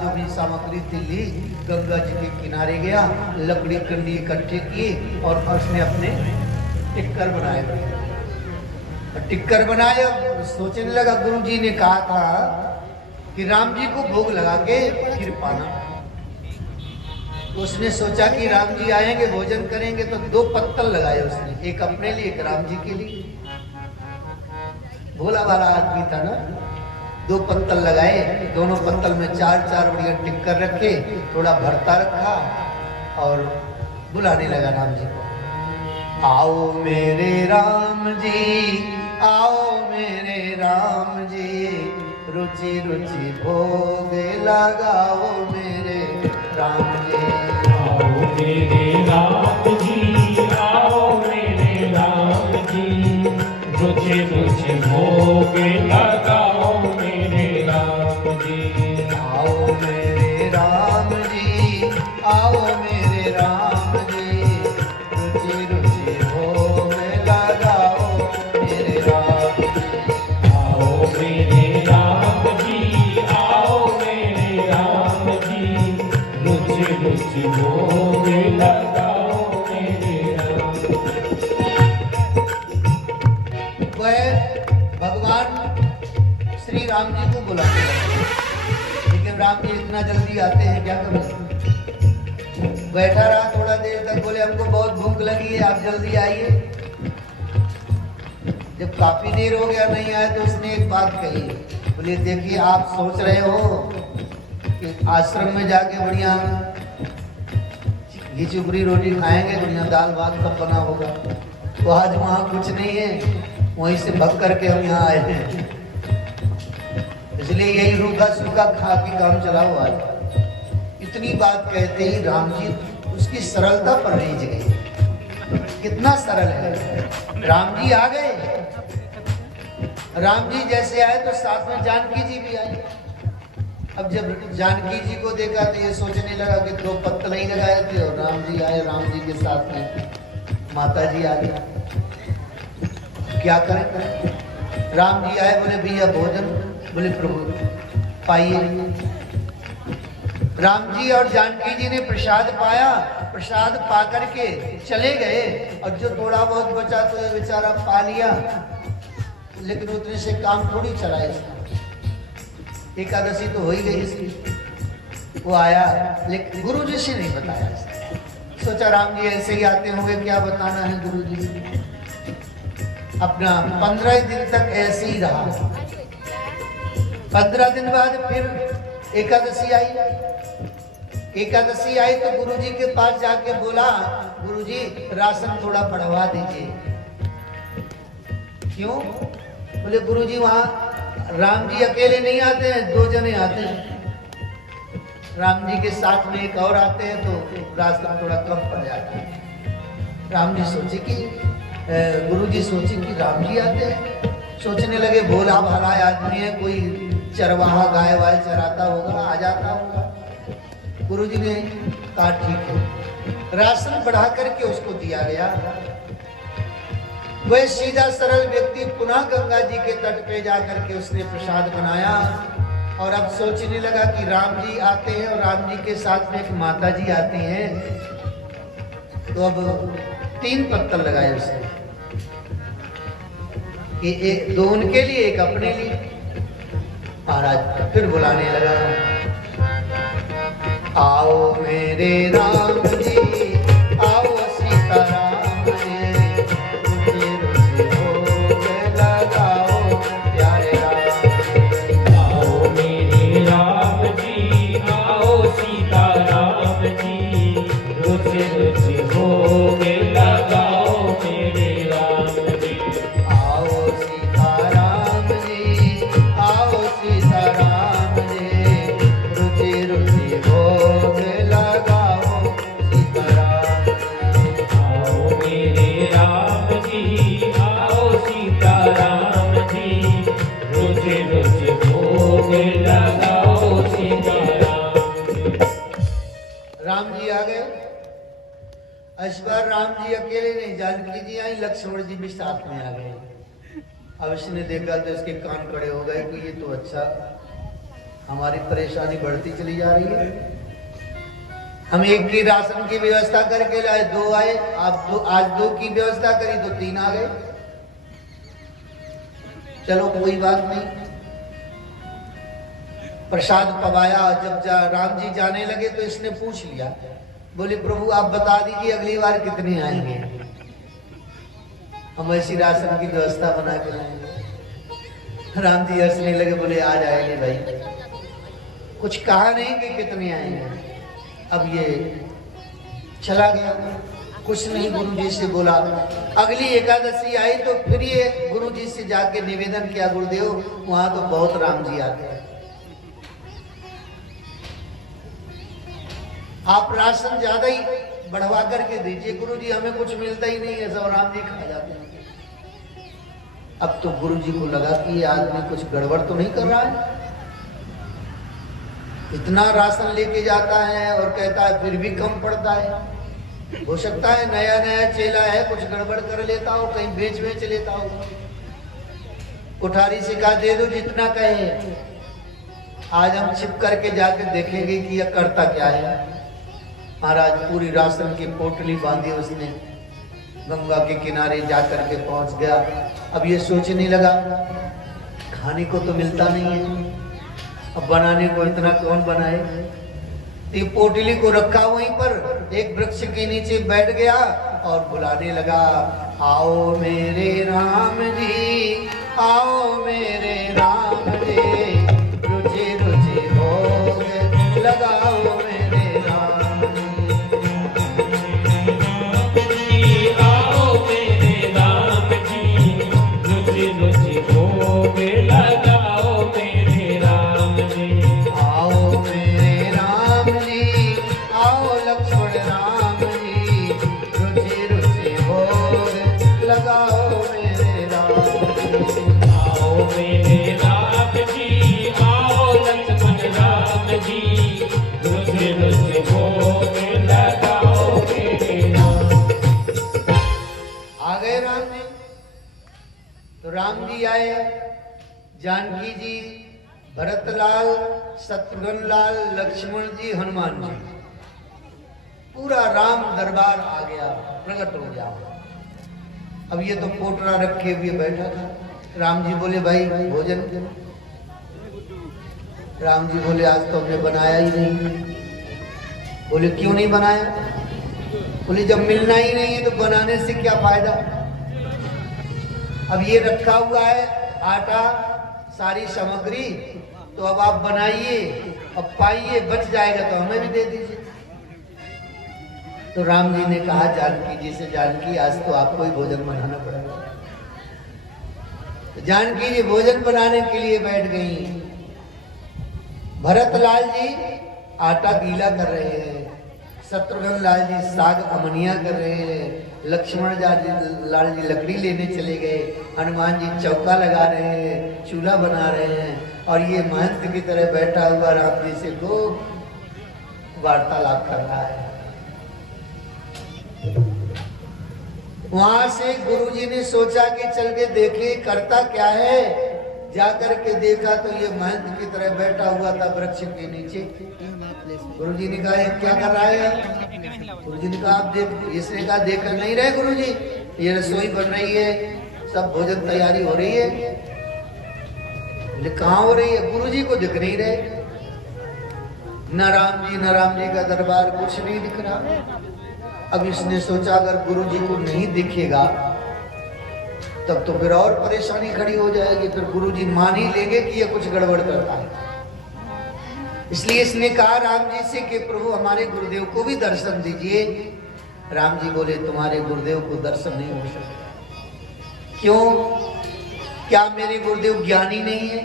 जो भी सामग्री थी ली, गंगा जी के किनारे गया, लकड़ी कंडी इकट्ठे किए और उसने अपने टिक्कर बनाए। टिक्कर बनाए, सोचने लगा गुरु जी ने कहा था कि राम जी को भोग लगा के फिर पाना। उसने सोचा कि राम जी आएंगे भोजन करेंगे, तो 2 पत्तल लगाए उसने, एक अपने लिए एक राम जी के लिए। भोला भाला आदमी था ना। 2 पत्तल लगाए, दोनों पत्तल में 4-4 बढ़िया टिक्कर रखे, थोड़ा भरता रखा और बुलाने लगा राम जी को। आओ मेरे राम जी, आओ मेरे राम जी, रुचि रुचि भोग लगाओ मेरे राम जी। आओ मेरे राम जी, आओ मेरे राम जी, रुचि रुचि भोग लगाओ मेरे राम जी। आओ मेरे राम जी, आओ मेरे राम जी, रुचि रुचि भोग लगाओ मेरे राम जी। आओ मेरे राम जी, आओ मेरे राम जी, रुचि रुचि भोग लगाओ मेरे राम जी। वह भगवान श्री राम जी को बुलाते हैं, लेकिन राम जी इतना जल्दी आते हैं क्या करें। बैठा रहा थोड़ा देर तक, बोले हमको बहुत भूख लगी है, आप जल्दी आइए। जब काफी देर हो गया नहीं आया तो उसने एक बात कही, बोले देखिए आप सोच रहे हो कि आश्रम में जाके बढ़िया घी चुपड़ी रोटी खाएंगे, बढ़िया दाल भात सब बना होगा, तो आज वहाँ कुछ नहीं है, वहीं से भग करके हम यहाँ आए हैं, इसलिए यही रूखा सूखा खा के काम चलाओ आज। इतनी बात कहते ही राम जी उसकी सरलता पर रीझ गई। कितना सरल है। राम जी आ गए। राम जी जैसे आए तो साथ में जानकी जी भी आई। अब जब जानकी जी को देखा तो ये सोचने लगा कि 2 पत्तल ही लगाए थे और राम जी आए, राम जी के साथ में माता जी आ गई। क्या करें। राम जी आए, बोले भैया भोजन, बोले प्रभु पाइए। राम जी और जानकी जी ने प्रसाद पाया, प्रसाद पा करके चले गए और जो थोड़ा बहुत बचा तो ये बेचारा पा लिया, लेकिन उतने से काम थोड़ी चला इसका। एकादशी तो हो ही गई इसकी। वो आया लेकिन गुरु जी से नहीं बताया इसने। सोचा राम जी ऐसे ही आते होंगे, क्या बताना है गुरु जी से। अपना 15 दिन तक ऐसे ही रहा। 15 दिन बाद फिर एकादशी आई। एकादशी आई तो गुरुजी के पास जाके बोला, गुरुजी राशन थोड़ा बढ़वा दीजिए। क्यों? बोले गुरुजी वहाँ राम जी अकेले नहीं आते हैं, 2 जने आते हैं। राम जी के साथ में एक और आते हैं तो राशन थोड़ा कम पड़ जाता है। राम जी सोचे कि गुरुजी सोचे कि राम जी आते हैं। सोचने लगे भोला भाला आदमी है, कोई चरवाहा गाय वाय चराता होगा, आ जाता होगा। गुरुजी ने कहा ठीक है। राशन बढ़ा करके उसको दिया गया। वह सीधा सरल व्यक्ति पुनः गंगा जी के तट पे जाकर के उसने प्रसाद बनाया और अब सोचने लगा कि राम जी आते हैं और राम जी के साथ में एक माता जी आती हैं, तो अब 3 पत्तल लगाए उसने, कि 2 उनके लिए एक अपने लिए। महाराज फिर बुलाने लगा, आओ मेरे राम जी, आओ सीता राम जी, रुचि रुचि भोग लगाओ प्यारे राम। आओ मेरे राम जी, आओ सीता राम जी, रुचि रुचि भोग लगाओ मेरे राम जी। आओ सीता राम जी, आओ सीता राम जी, रुचि रुचि भोग लगाओ सीता राम। आओ मेरे राम जी, आओ सीता राम जी, रुचि रुचि भोग लगाओ सीता राम जी। राम जी आ गए। इस बार राम जी अकेले नहीं, जानकी जी आई, लक्ष्मण जी भी साथ में आ गए। अब इसने देखा तो इसके कान खड़े हो गए कि ये तो अच्छा हमारी परेशानी बढ़ती चली जा रही है। हम एक की राशन की व्यवस्था करके लाए, 2 आए, आज 2 की व्यवस्था करी तो 3 आ गए। चलो कोई बात नहीं। प्रसाद पवाया, जब राम जी जाने लगे तो इसने पूछ लिया, बोले प्रभु आप बता दीजिए अगली बार कितने आएंगे, हम ऐसी राशन की व्यवस्था बना के लाएंगे। राम जी हंसने लगे, बोले आ जाएंगे भाई, कुछ कहा नहीं कि कितने आएंगे। अब ये चला गया, कुछ नहीं गुरु जी से बोला। अगली एकादशी आई तो फिर ये गुरु जी से जाके निवेदन किया, गुरुदेव वहां तो बहुत राम जी आते हैं, आप राशन ज्यादा ही बढ़वा करके दीजिए। गुरु जी हमें कुछ मिलता ही नहीं है, सब राम जी खा जाते हैं। अब तो गुरु जी को लगा कि ये आदमी कुछ गड़बड़ तो नहीं कर रहा है, इतना राशन लेके जाता है और कहता है फिर भी कम पड़ता है। हो सकता है नया नया चेला है, कुछ गड़बड़ कर लेता हो, कहीं बेच लेता हो। कोठारी से कहा दे दो जितना कहे, आज हम छिप करके जाके देखेंगे कि यह करता क्या है। महाराज पूरी राशन की पोटली बांधी उसने, गंगा के किनारे जाकर के पहुंच गया। अब ये सोचने लगा खाने को तो मिलता नहीं है, अब बनाने को इतना कौन बनाए। तो पोटली को रखा वहीं पर, एक वृक्ष के नीचे बैठ गया और बुलाने लगा, आओ मेरे राम जी, आओ मेरे राम जी, रुचि रुचि भोग लगाओ मेरे राम जी, आओ मेरे राम जी, रुचि रुचि भोग लगाओ मेरे राम जी। आओ मेरे राम जी, आओ लक्ष्मण राम जी, रुचि रुचि भोग लगाओ मेरे राम जी। आओ मेरे राम जी, आओ लक्ष्मण राम जी, रुचि रुचि भोग लगाओ मेरे राम। आ गए राम जी। तो राम जी आए, जानकी जी, भरतलाल, शत्रुघ्न लाल, लक्ष्मण जी, हनुमान जी, पूरा राम दरबार आ गया, प्रकट हो गया। अब ये तो पोटरा रखे हुए बैठा था। राम जी बोले भाई भोजन। राम जी बोले आज तो हमने बनाया ही नहीं। बोले क्यों नहीं बनाया? बोले जब मिलना ही नहीं है तो बनाने से क्या फायदा। अब ये रखा हुआ है आटा, सारी सामग्री, तो अब आप बनाइए, अब पाइए, बच जाएगा तो हमें भी दे दीजिए। तो राम जी ने कहा जानकी जी से, जानकी आज तो आपको ही भोजन बनाना पड़ेगा। तो जानकी जी भोजन बनाने के लिए बैठ गई। भरतलाल जी आटा गीला कर रहे हैं, शत्रुघ्न लाल जी साग अमनिया कर रहे हैं, लक्ष्मण लाल जी लकड़ी लेने चले गए, हनुमान जी चौका लगा रहे हैं, चूल्हा बना रहे हैं, और ये महंत की तरह बैठा हुआ राम जी से खूब वार्तालाप कर रहा है। वहां से गुरुजी ने सोचा कि चल के देखे करता क्या है। जाकर के देखा तो ये महंत की तरह बैठा हुआ था वृक्ष के नीचे। गुरुजी ने कहा ये क्या कर रहा है? गुरुजी ने कहा आप देख। इसने कहा देख कर नहीं रहे गुरुजी, ये रसोई बन रही है, सब भोजन तैयारी हो रही है। बोले कहाँ हो रही है? गुरुजी को दिख नहीं रहे। न राम जी का दरबार कुछ नहीं दिख रहा। अब इसने सोचा अगर गुरुजी को नहीं दिखेगा तब तो फिर और परेशानी खड़ी हो जाएगी, फिर गुरुजी मान ही लेंगे कि ये कुछ गड़बड़ करता है। इसलिए इसने कहा राम जी से कि प्रभु हमारे गुरुदेव को भी दर्शन दीजिए। राम जी बोले तुम्हारे गुरुदेव को दर्शन नहीं हो सकता। क्यों? क्या मेरे गुरुदेव ज्ञानी नहीं है?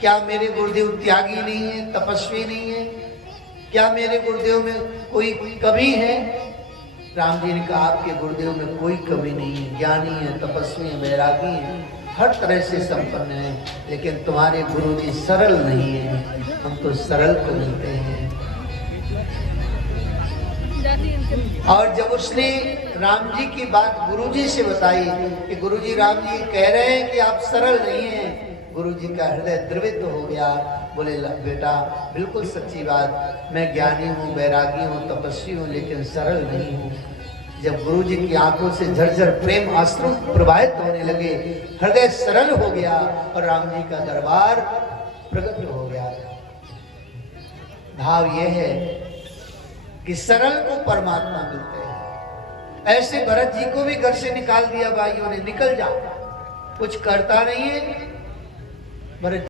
क्या मेरे गुरुदेव त्यागी नहीं है, तपस्वी नहीं है? क्या मेरे गुरुदेव में कोई कमी है? राम जी ने कहा आपके गुरुदेव में कोई कमी नहीं है, ज्ञानी है, तपस्वी है, वैरागी है, हर तरह से संपन्न है, लेकिन तुम्हारे गुरुजी सरल नहीं है, हम तो सरल को मिलते हैं। और जब उसने राम जी की बात गुरुजी से बताई कि गुरुजी राम जी कह रहे हैं कि आप सरल नहीं हैं, गुरु जी का हृदय द्रवित हो गया। बोले बेटा बिल्कुल सच्ची बात, मैं ज्ञानी हूँ, बैरागी हूँ, तपस्वी हूँ, लेकिन सरल नहीं हूँ। जब गुरु जी की आंखों से झरझर प्रेम आश्रु प्रवाहित होने लगे, हृदय सरल हो गया और राम जी का दरबार प्रकट हो गया। भाव यह है कि सरल को परमात्मा मिलते हैं। ऐसे भरत जी को भी घर से निकाल दिया भाइयों ने, निकल जा, कुछ करता नहीं है। भरत